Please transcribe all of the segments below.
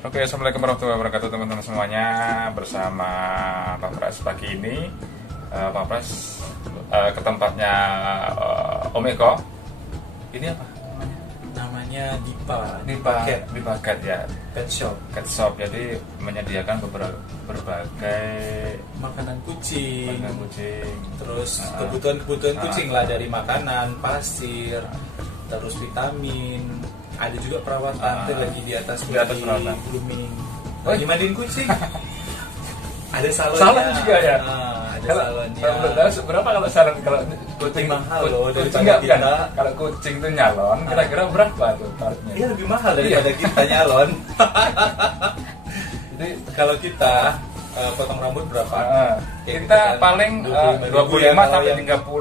Oke, assalamualaikum warahmatullahi wabarakatuh teman-teman semuanya. Bersama Pak Pras pagi ini, Pak Pras ke tempatnya Om Eko. Ini apa namanya? Namanya Dipa Cat ya. Pet Shop. Cat Shop. Jadi menyediakan berbagai Makanan kucing. Terus kebutuhan Ah. kucing lah, dari makanan, pasir, terus vitamin. Ada juga perawatan, itu lagi di atas perawatan. grooming. Oh, Lagi mandiin kucing. Ada salonnya. Salon juga ya? Ada Kalau salonnya. berapa kalau salon, kalau kucing mahal loh kucing daripada enggak, kita. bukan. Kalau kucing itu nyalon, kira-kira berapa tuh tarifnya? Iya, lebih mahal daripada kita nyalon. Jadi kalau kita potong rambut berapa? Kayak Kita gitu kan, paling 25.000 25 ya, sampai kalau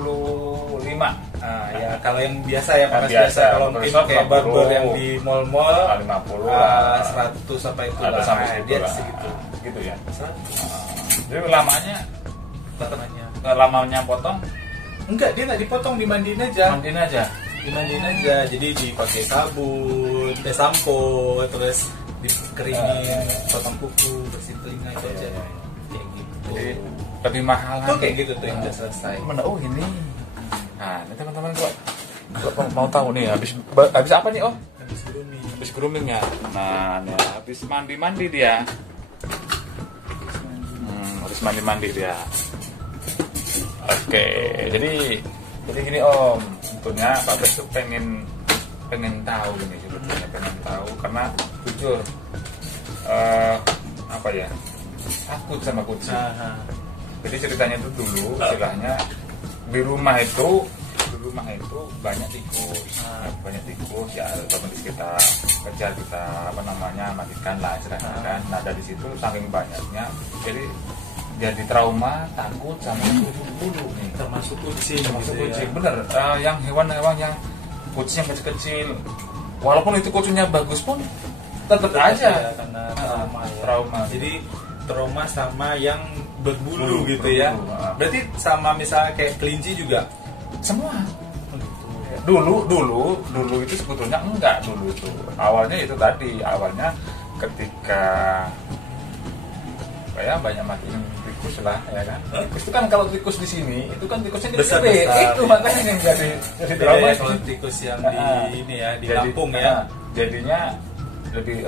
35. Nah, ya kalau yang biasa ya, panas biasa. biasa. Kalau mungkin Barbershop kayak 50. barber yang di mall-mall 50 100 sampai itu ada lah. sampai Nah, situ dia lah. segitu. Gitu ya. 100 Jadi lamanya namanya. potong, Enggak, dia nggak dipotong, dimandiin aja. mandiin aja. Dimandiin aja. Jadi dipakai sabun, sampo, terus dikeringin, potong kuku, bersihin telinga itu aja. Kayak gitu. Jadi lebih mahal. Itu kayak gitu tuh yang udah selesai. Oh ini. Nah, ini teman-teman kalau mau tahu nih habis apa nih? Oh, Habis grooming. habis grooming ya. Nah, nih, habis mandi dia. Habis mandi dia. Oke, jadi gini Om, sebetulnya Pak Bes tuh pengen tahu ini, sebetulnya pengen tahu karena jujur apa ya, takut sama kucing. Jadi ceritanya itu dulu istilahnya di rumah itu banyak tikus ya, otomatis kita kejar, kita matikan lah istilahnya kan. Nah dari situ saking banyaknya jadi trauma, takut sama bulu nih, Termasuk kucing. termasuk gitu kucing. ya. Bener, yang hewan-hewan yang kucing yang kecil-kecil, walaupun itu kucingnya bagus pun tetap aja Ya, karena trauma ya. trauma. Jadi trauma sama yang berbulu gitu Berbulu, ya. ah. Berarti sama misalnya kayak kelinci juga. Semua dulu itu sebetulnya enggak. Dulu itu awalnya ketika kayak banyak makin tikus lah ya kan. Tikus itu kan, kalau tikus di sini itu kan tikusnya Besar. gede. Itu makanya yang jadi trauma. Ya, kalau tikus yang di ini ya, di Lampung ya. Jadinya lebih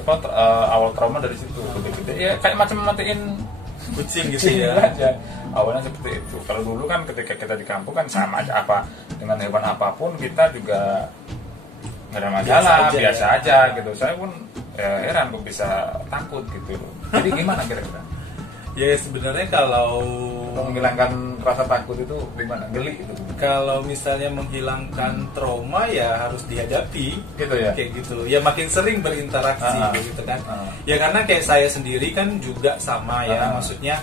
awal trauma dari situ, gede-gede ya, kayak macam matiin Kucing gitu kucing ya. aja. Awalnya seperti itu. Kalau dulu kan ketika kita di kampung kan sama aja, apa dengan hewan apapun kita juga nggak ada masalah, biasa aja gitu. Saya pun heran kok bisa takut gitu. Jadi gimana kira-kira? Ya sebenarnya kalau Menghilangkan rasa takut itu gimana? Geli itu. kalau misalnya menghilangkan trauma ya harus dihadapi. Gitu ya. Kayak gitu. Ya makin sering berinteraksi gitu kan. Ya karena kayak saya sendiri kan juga sama ya. Maksudnya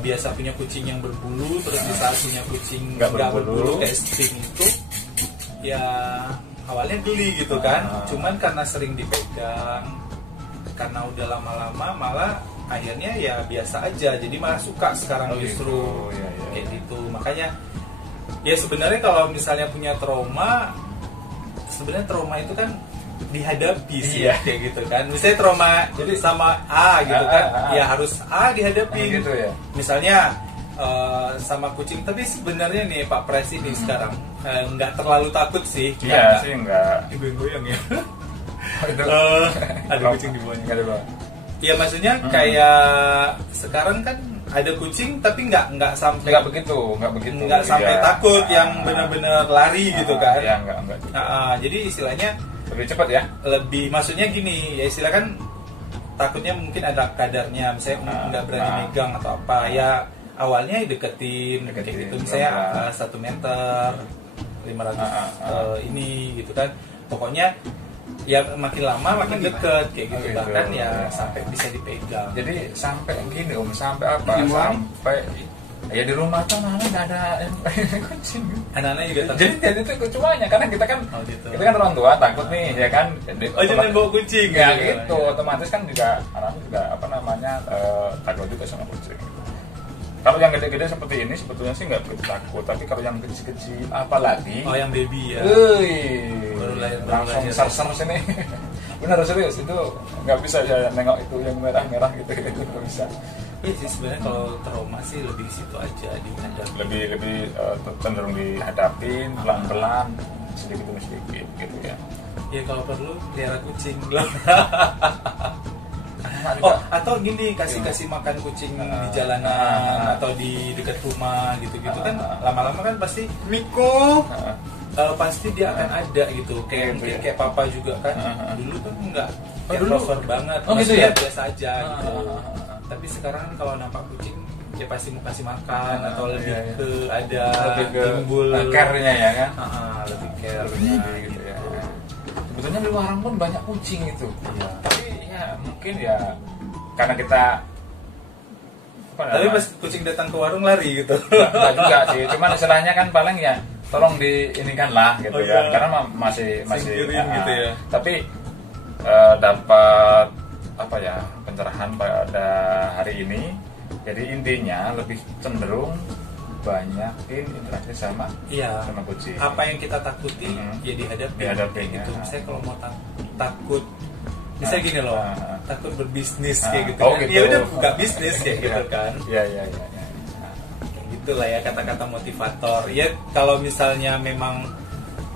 biasa punya kucing yang berbulu, terus di saat punya kucing Nggak nggak berbulu. berbulu kayak Sting itu, ya awalnya geli gitu kan. Cuman karena sering dipegang, karena udah lama-lama malah akhirnya ya biasa aja. Jadi malah suka sekarang justru Ya. kayak gitu. Makanya ya sebenarnya kalau misalnya punya trauma, sebenarnya trauma itu kan dihadapi sih. Iya. Kayak gitu kan. Misalnya trauma jadi sama A gitu kan, ya harus A dihadapi Gitu ya. Misalnya sama kucing, tapi sebenarnya nih Pak Pres ini sekarang nggak terlalu takut sih. Iya sih enggak. Goyang ya. Itu Ada kucing di bawahnya. Enggak ada bawah. Ya maksudnya kayak sekarang kan ada kucing tapi nggak sampai Enggak begitu. nggak sampai Iya. takut yang benar-benar lari gitu kan. Iya, enggak. Jadi istilahnya Lebih cepat ya. lebih, maksudnya gini ya, istilah kan takutnya mungkin ada kadarnya, misalnya nggak berani megang atau apa ya. Awalnya deketin kayak gitu, misalnya 1 meter 500 ini gitu kan. Pokoknya ya makin lama makin deket kayak gitu, gitu. bahkan ya sampai bisa dipegang. Jadi sampai gini sampai apa? Di rumah? Sampai ya di rumah tuh malah nggak ada kucing. Anak-anak juga takut. Jadi itu cumanya karena kita kan Gitu. kita kan orang tua takut nih ya kan. Jadi, Oh, jangan bawa kucing ya gitu. gitu. Otomatis kan juga anak juga takut juga sama kucing. Kalau yang gede-gede seperti ini sebetulnya sih nggak begitu takut, tapi kalau yang kecil-kecil apalagi Oh, yang baby ya. Wih, Baru lahir, langsung lahir. ser-ser sini. Benar serius itu nggak bisa saya nengok itu yang merah-merah gitu nggak bisa. Iya sih sebenarnya kalau trauma sih lebih situ aja dihadapi. Lebih cenderung dihadapin pelan-pelan sedikit demi sedikit gitu ya. Ya kalau perlu pelihara kucing lah. Oh, atau gini kasih makan kucing di jalanan atau di dekat rumah gitu-gitu kan lama-lama kan pasti Miko pasti dia akan ada gitu kayak papa juga kan dulu kan enggak lover banget gitu ya biasa aja gitu tapi sekarang kalau nampak kucing ya pasti mau kasih makan atau lebih ke ada timbul care-nya ya kan lebih care-nya gitu ya. Sebetulnya di warung pun banyak kucing itu tapi ya mungkin ya karena kita tapi pas kucing datang ke warung lari gitu enggak juga sih cuman istilahnya kan paling ya tolong diinikan lah gitu kan karena masih gitu ya. Tapi dapat apa ya pencerahan pada hari ini jadi intinya lebih cenderung banyakin interaksi sama kucing. Apa yang kita takuti ya dihadapi gitu. Saya kalau mau takut misalnya gini loh takut berbisnis kayak gitu kan. Ya udah buka bisnis kayak gitu kan ya itulah ya kata-kata motivator ya kalau misalnya memang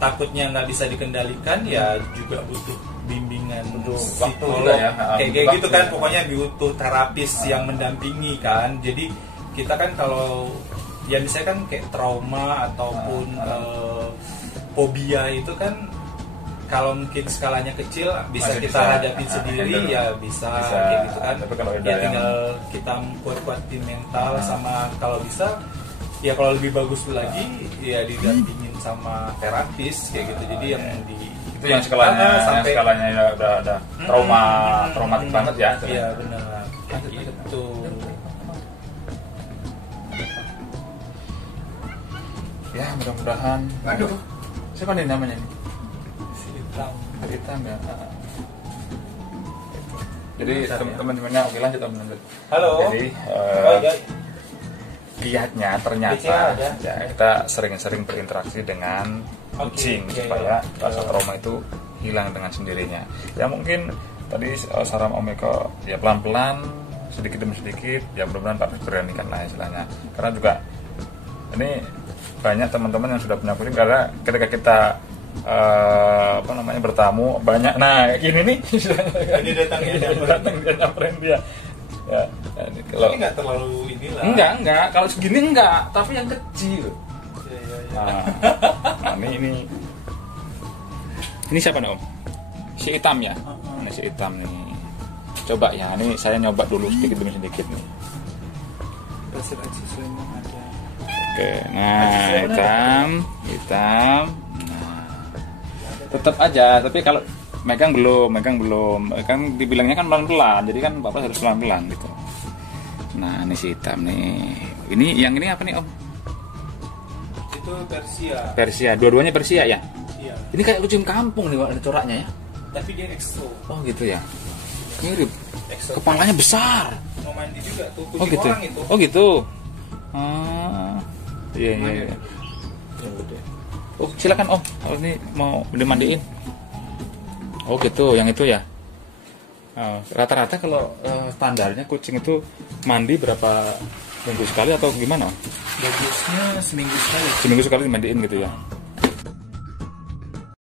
takutnya nggak bisa dikendalikan ya juga butuh bimbingan psikolog ya. kayak gitu kan pokoknya butuh terapis yang mendampingi kan jadi kita kan kalau ya misalnya kan kayak trauma ataupun fobia itu kan kalau mungkin skalanya kecil bisa kita hadapi sendiri ya bisa kayak gitu kan tapi kalau ya tinggal kita kuat-kuatin mental sama kalau bisa ya kalau lebih bagus lagi ya didampingin sama terapis kayak gitu jadi yang itu yang skalanya ya udah ada traumatik banget ya iya benar gitu ya mudah-mudahan siapa nih namanya nih hitam ya. Jadi teman-temannya oke lanjut teman-teman. Halo. Jadi lihatnya ternyata ya, kita sering-sering berinteraksi dengan kucing supaya rasa trauma itu hilang dengan sendirinya. Ya mungkin tadi saran Om Eko ya pelan-pelan sedikit demi sedikit ya mudah-mudahan Pak beranikan lah istilahnya. Karena juga ini banyak teman-teman yang sudah punya kucing karena ketika kita bertamu banyak ini nih ini datang dia nyamperin dia ya, kalau ini nggak terlalu inilah enggak kalau segini enggak tapi yang kecil ini siapa nih Om si hitam ya ini si hitam nih coba ya ini saya nyoba dulu sedikit demi sedikit nih oke hitam tetap aja tapi kalau megang belum kan dibilangnya kan pelan-pelan jadi kan Bapak harus pelan-pelan gitu nah ini si hitam nih yang ini apa nih Om itu Persia dua-duanya Persia ya iya ini kayak kucing kampung nih Pak coraknya ya tapi dia ekstro oh gitu ya mirip kepalanya besar mau mandi juga tuh kucing gitu. Orang itu oh gitu iya oh silakan Om kalau ini mau dimandiin oh gitu yang itu ya rata-rata kalau standarnya kucing itu mandi berapa minggu sekali atau gimana bagusnya seminggu sekali dimandiin gitu ya